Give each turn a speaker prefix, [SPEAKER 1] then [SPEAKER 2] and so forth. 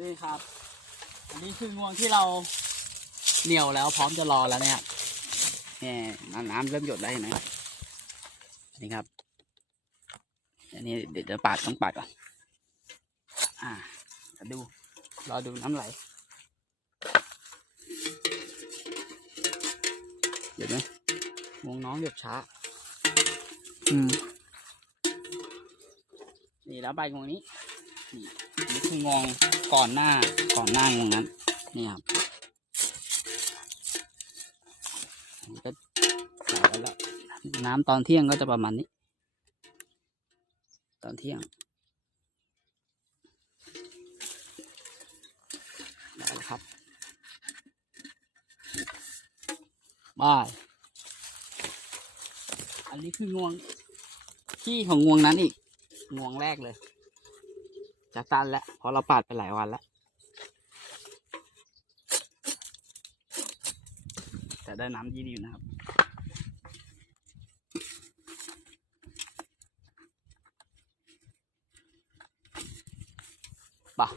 [SPEAKER 1] นี่ครับ อันนี้คืองวงที่เราเหนียวแล้วพร้อมจะรอแล้วเนี่ยครับเนี่ยน้ำน้ำเริ่มหยดแล้วเห็นไหมครับนี่ครับ อันนี้เดี๋ยวจะปาดต้องปาดก่อน อ่าเดี๋ยวดู รอดูน้ำไหล เดี๋ยวนะงวงน้องหยดช้า อืม นี่แล้วใบงวงนี้นี่อันนี่ คืองวงก่อนหน้าก่อนหน้างวงนั้นนี่ครับก็ใส่แล้วน้ำตอนเที่ยงก็จะประมาณนี้ ตอนเที่ยงได้แล้วครับบายอันนี้คืองวงที่ของงวงนั้นอีกงวงแรกเลย จะตันแล้วเพราะเราปาดไปหลายวันแล้ว แต่ได้น้ำดีอยู่นะครับไป่ะ